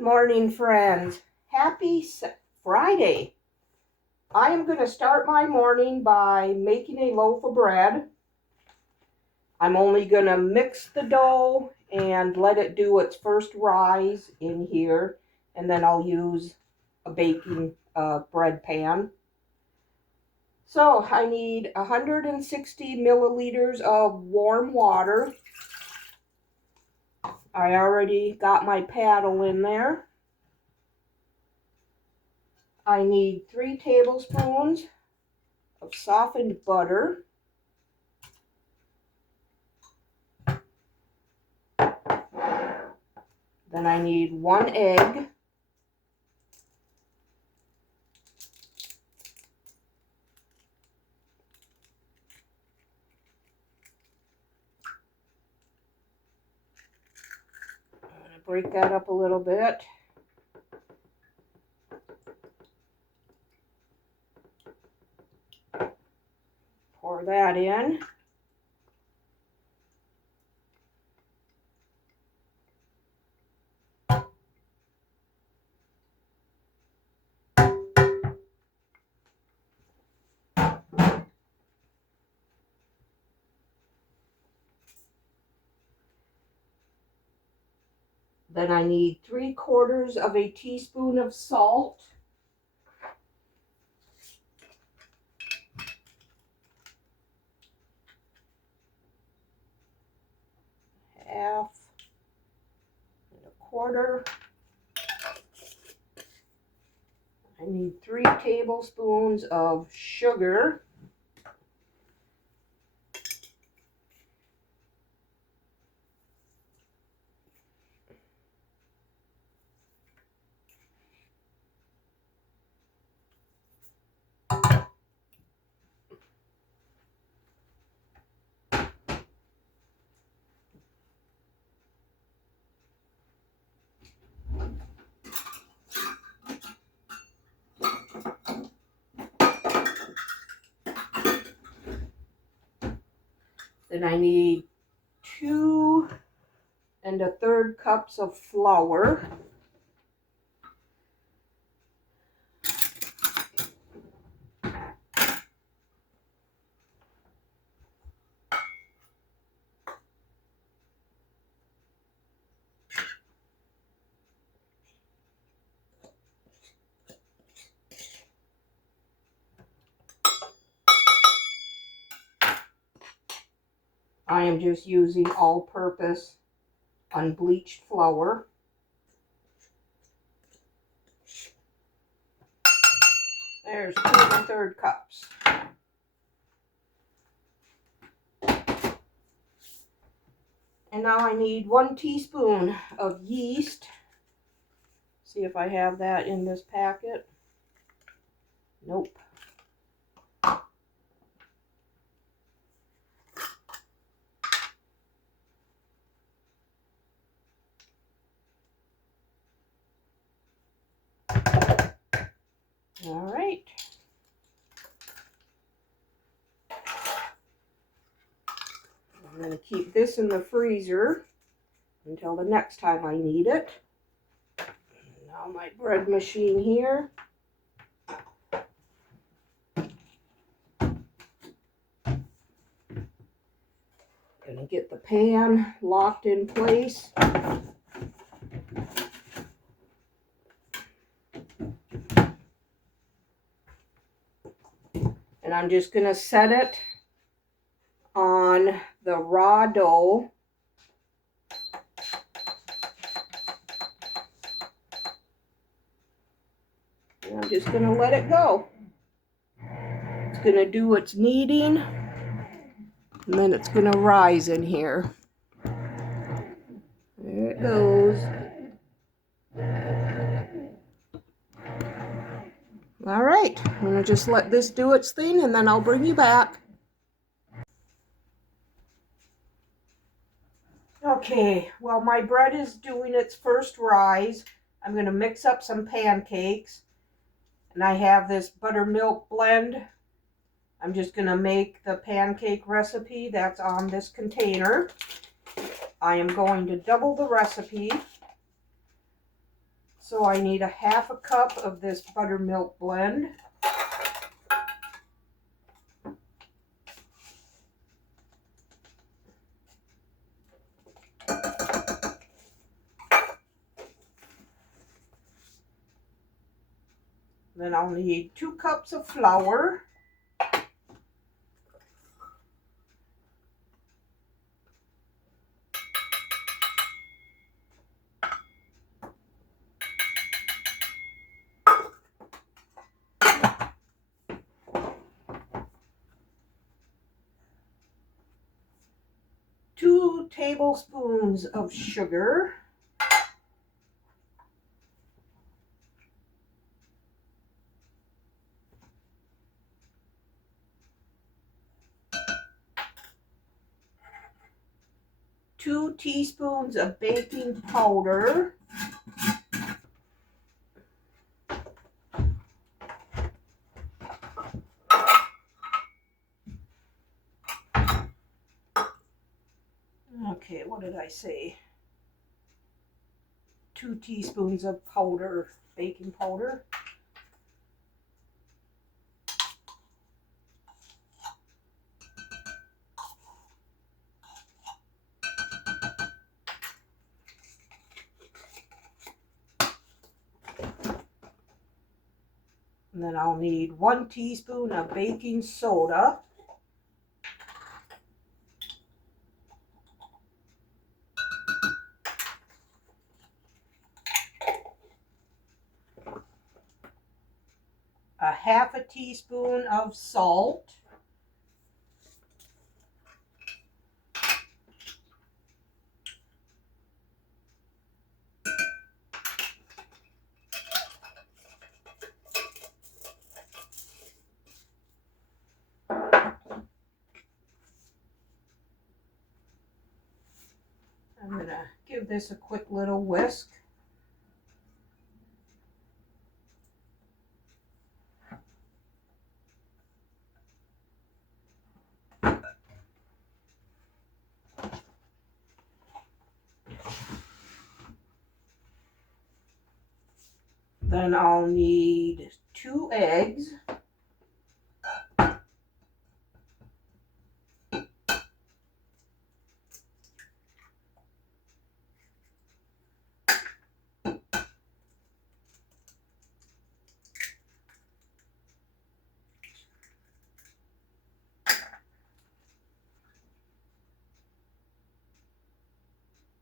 Good morning, friends. Happy Friday. I am going to start my morning by making a loaf of bread. I'm only going to mix the dough and let it do its first rise in here, and then I'll use a baking bread pan. So I need 160 milliliters of warm water. I already got my paddle in there. I need 3 tablespoons of softened butter. Then I need 1 egg. I'm going to break that up a little bit. Pour that in. Then I need 3/4 of a teaspoon of salt. Half and 1/4. I need 3 tablespoons of sugar. Then I need 2 1/3 cups of flour. I am just using all-purpose unbleached flour. There's 2 1/3 cups. And now I need 1 teaspoon of yeast. See if I have that in this packet. Nope. All right. I'm going to keep this in the freezer until the next time I need it. Now my bread machine here. Gonna get the pan locked in place. And I'm just gonna set it on the raw dough. And I'm just gonna let it go. It's gonna do its kneading, and then it's gonna rise in here. There it goes. All right, I'm gonna just let this do its thing, and then I'll bring you back. Okay, well, my bread is doing its first rise. I'm gonna mix up some pancakes, and I have this buttermilk blend. I'm just gonna make the pancake recipe that's on this container. I am going to double the recipe. So I need a half a cup of this buttermilk blend. Then I'll need 2 cups of flour. Two tablespoons of sugar. Two teaspoons of baking powder. Okay, what did I say? 2 teaspoons of powder, baking powder. And then I'll need 1 teaspoon of baking soda. A half a teaspoon of salt. I'm going to give this a quick little whisk. Then I'll need 2 eggs.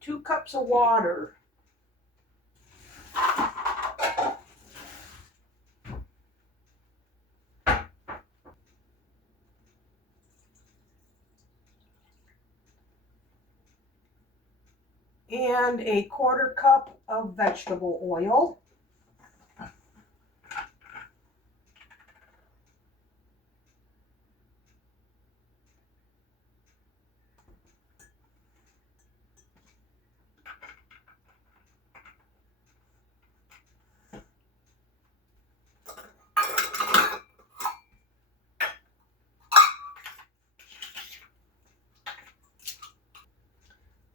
Two cups of water. And a 1/4 cup of vegetable oil.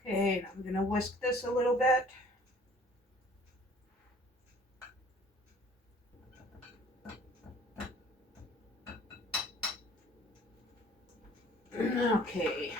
Okay, I'm going to whisk this a little bit. Okay.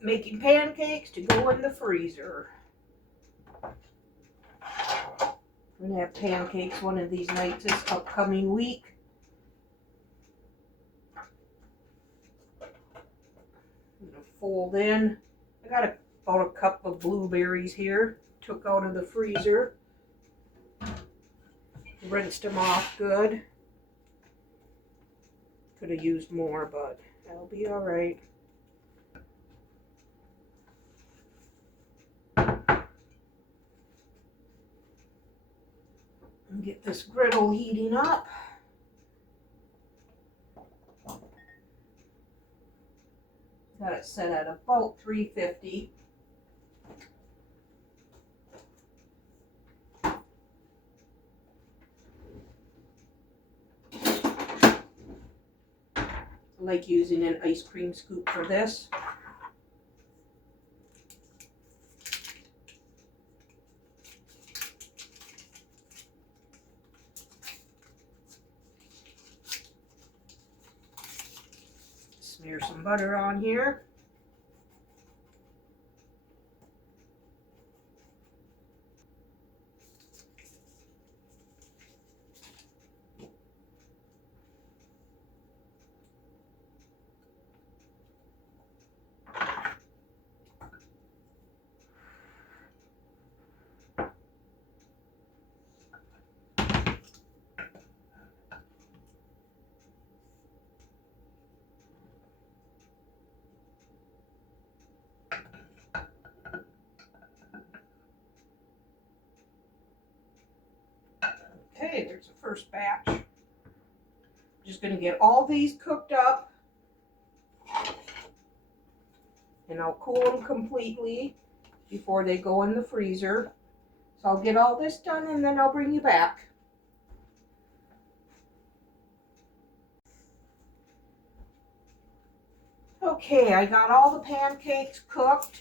Making pancakes to go in the freezer. We're going to have pancakes one of these nights this upcoming week. I'm going to fold in. I got about a cup of blueberries here. Took out of the freezer. Rinsed them off good. Could have used more, but that'll be all right. And get this griddle heating up. Got it set at about 350. I like using an ice cream scoop for this. Smear some butter on here. Okay, there's the first batch. I'm just going to get all these cooked up, and I'll cool them completely before they go in the freezer. So I'll get all this done and then I'll bring you back. Okay, I got all the pancakes cooked.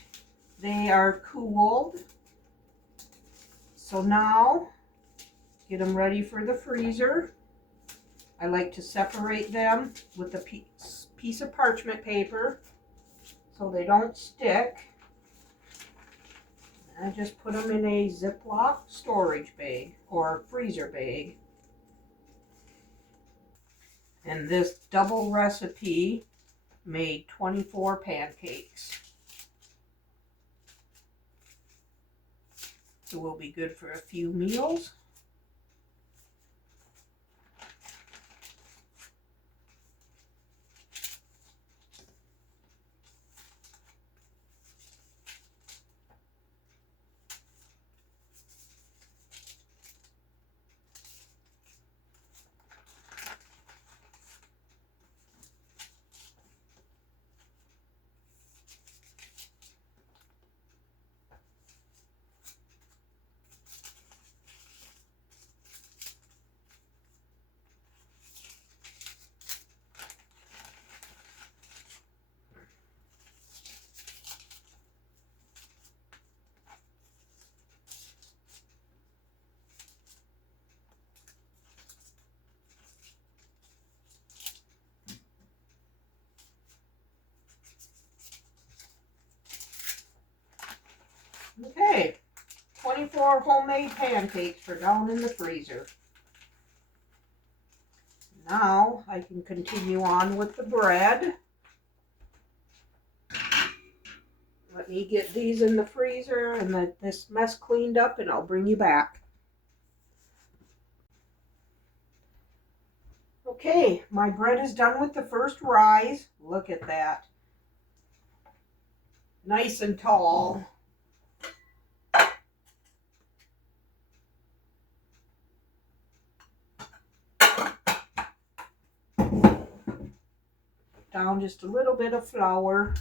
They are cooled. So now, get them ready for the freezer. I like to separate them with a piece of parchment paper so they don't stick. I just put them in a Ziploc storage bag or freezer bag. And this double recipe made 24 pancakes. So we'll be good for a few meals. Okay, 24 homemade pancakes are down in the freezer. Now I can continue on with the bread. Let me get these in the freezer and this mess cleaned up and I'll bring you back. Okay, my bread is done with the first rise. Look at that. Nice and tall. Down just a little bit of flour.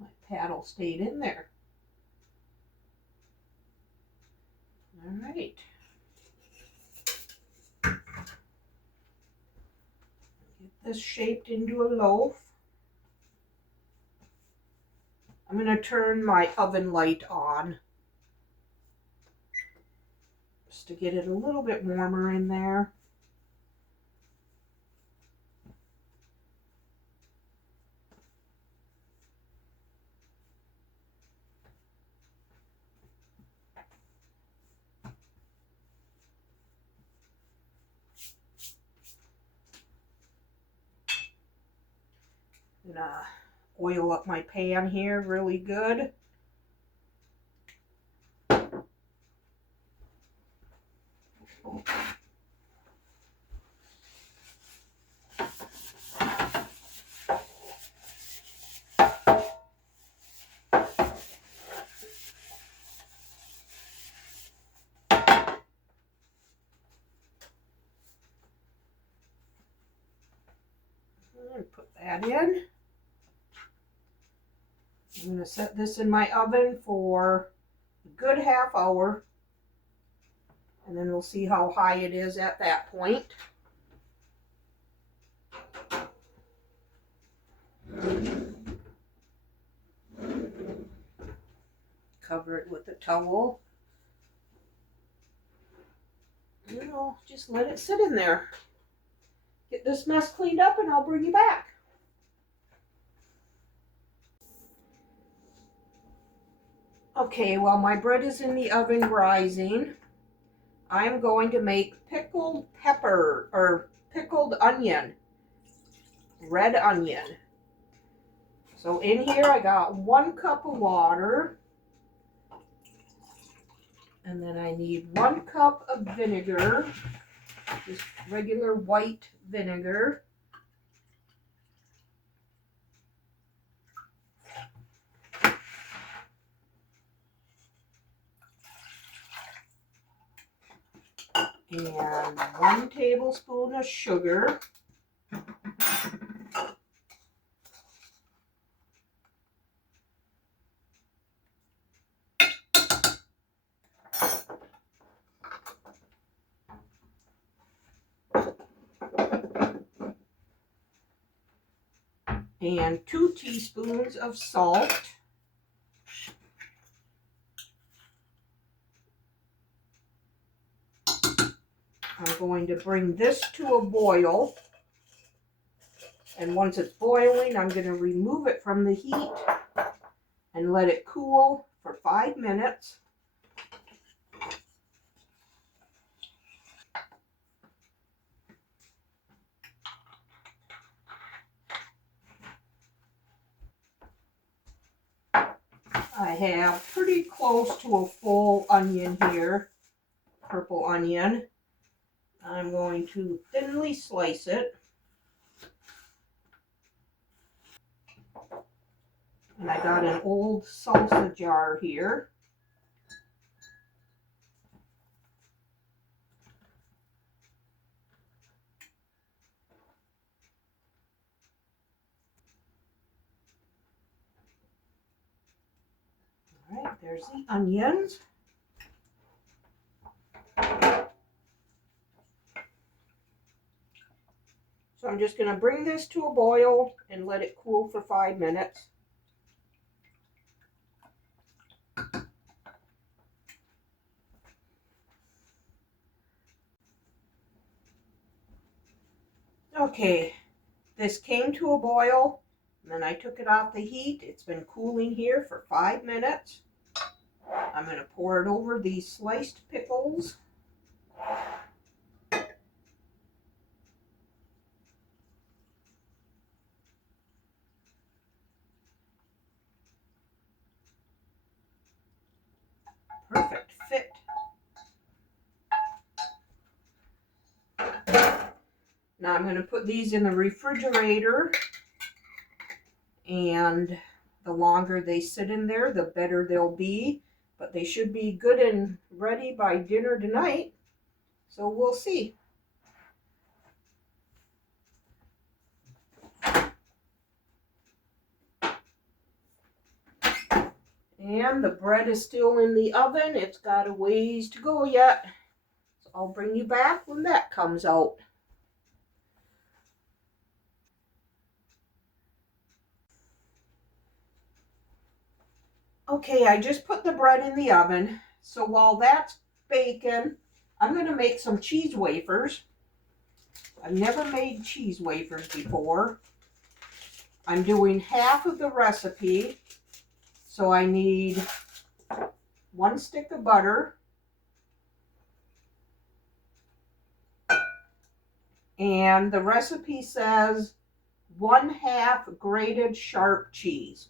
My paddle stayed in there. All right. Get this shaped into a loaf. I'm going to turn my oven light on just to get it a little bit warmer in there. I'm going to oil up my pan here really good. that in. I'm going to set this in my oven for a good half hour, and then we'll see how high it is at that point. Cover it with a towel. You know, just let it sit in there. Get this mess cleaned up and I'll bring you back. Okay, while my bread is in the oven rising, I'm going to make pickled pepper, or pickled onion, red onion. So in here I got 1 cup of water, and then I need 1 cup of vinegar, just regular white vinegar. And 1 tablespoon of sugar. And 2 teaspoons of salt. I'm going to bring this to a boil. And once it's boiling, I'm going to remove it from the heat and let it cool for 5 minutes. I have pretty close to a full onion here, purple onion. I'm going to thinly slice it. And I got an old salsa jar here. All right, there's the onions. So I'm just going to bring this to a boil and let it cool for 5 minutes. Okay, this came to a boil, and then I took it off the heat. It's been cooling here for 5 minutes. I'm going to pour it over these sliced pickles. Perfect fit. Now I'm going to put these in the refrigerator, and the longer they sit in there, the better they'll be. But they should be good and ready by dinner tonight, so we'll see. And the bread is still in the oven. It's got a ways to go yet. So I'll bring you back when that comes out. Okay, I just put the bread in the oven. So while that's baking, I'm going to make some cheese wafers. I've never made cheese wafers before. I'm doing half of the recipe. So I need 1 stick of butter. And the recipe says 1/2 grated sharp cheese.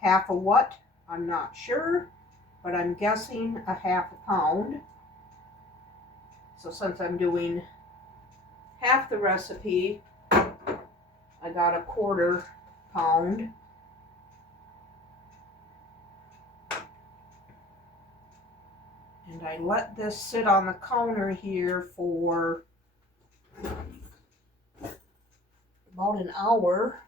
Half of what? I'm not sure, but I'm guessing a 1/2 pound. So since I'm doing half the recipe, I got a 1/4 pound. And I let this sit on the counter here for about an hour.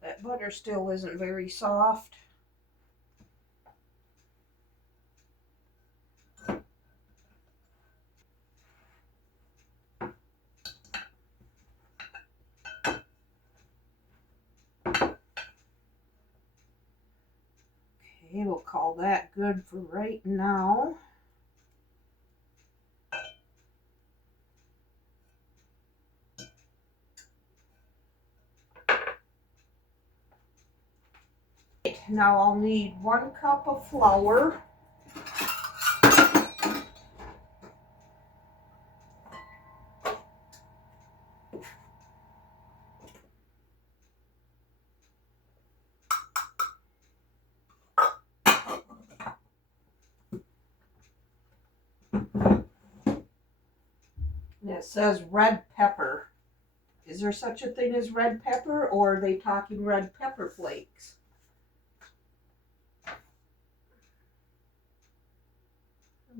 That butter still isn't very soft. Okay, we'll call that good for right now. Now I'll need 1 cup of flour. And it says red pepper. Is there such a thing as red pepper, or are they talking red pepper flakes?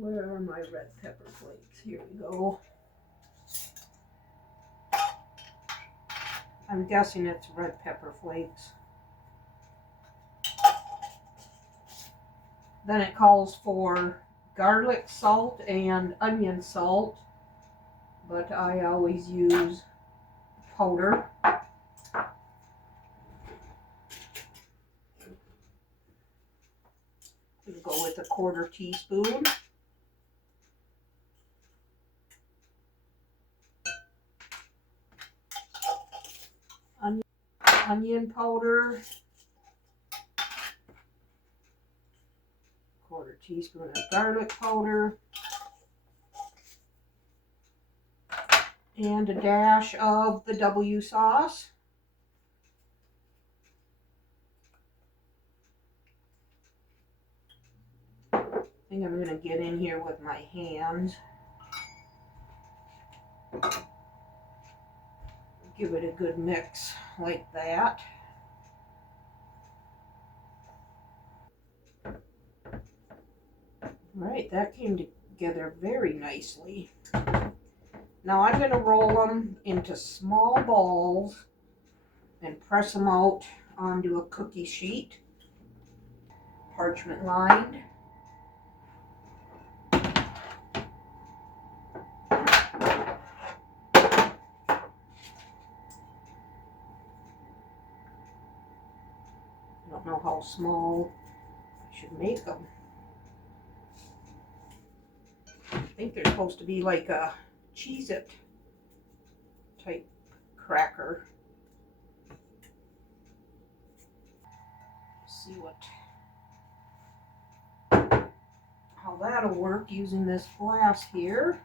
Where are my red pepper flakes? Here we go. I'm guessing it's red pepper flakes. Then it calls for garlic salt and onion salt, but I always use powder. We'll go with a 1/4 teaspoon. Onion powder. 1/4 teaspoon of garlic powder. And a dash of the W sauce. I think I'm going to get in here with my hands. Give it a good mix like that. Right, that came together very nicely. Now I'm going to roll them into small balls and press them out onto a cookie sheet, parchment lined. I don't know how small I should make them. I think they're supposed to be like a Cheez-It type cracker. See how that'll work using this glass here.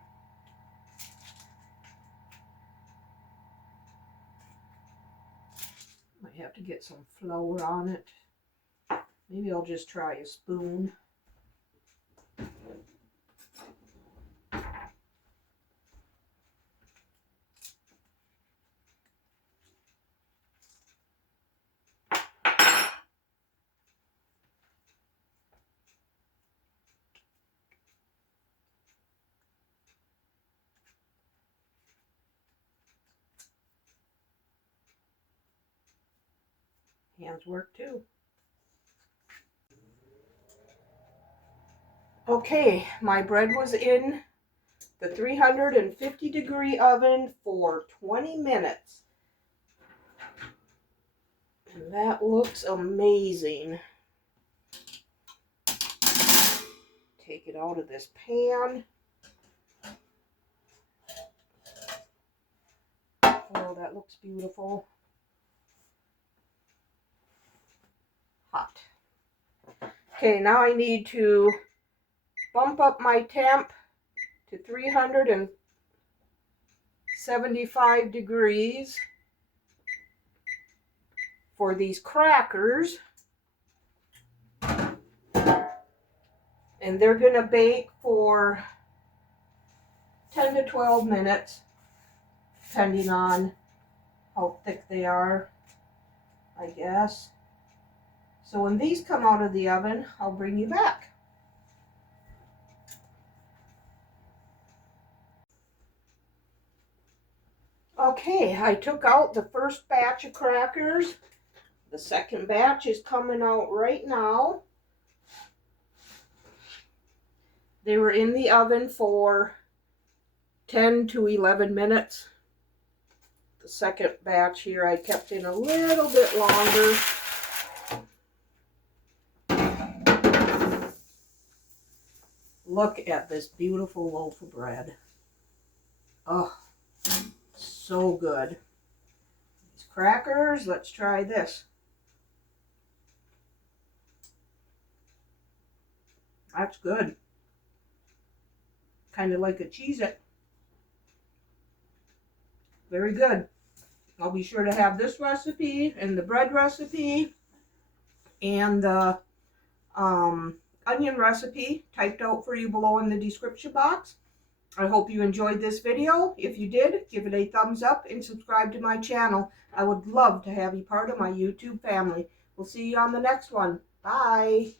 Might have to get some flour on it. Maybe I'll just try a spoon. Hands work too. Okay, my bread was in the 350-degree oven for 20 minutes. And that looks amazing. Take it out of this pan. Oh, that looks beautiful. Hot. Okay, now I need to bump up my temp to 375 degrees for these crackers. And they're going to bake for 10 to 12 minutes, depending on how thick they are, I guess. So when these come out of the oven, I'll bring you back. Okay, I took out the first batch of crackers. The second batch is coming out right now. They were in the oven for 10 to 11 minutes. The second batch here I kept in a little bit longer. Look at this beautiful loaf of bread. Oh, so good. These crackers, let's try this. That's good. Kind of like a Cheez-It. Very good. I'll be sure to have this recipe and the bread recipe and the onion recipe typed out for you below in the description box. I hope you enjoyed this video. If you did, give it a thumbs up and subscribe to my channel. I would love to have you part of my YouTube family. We'll see you on the next one. Bye.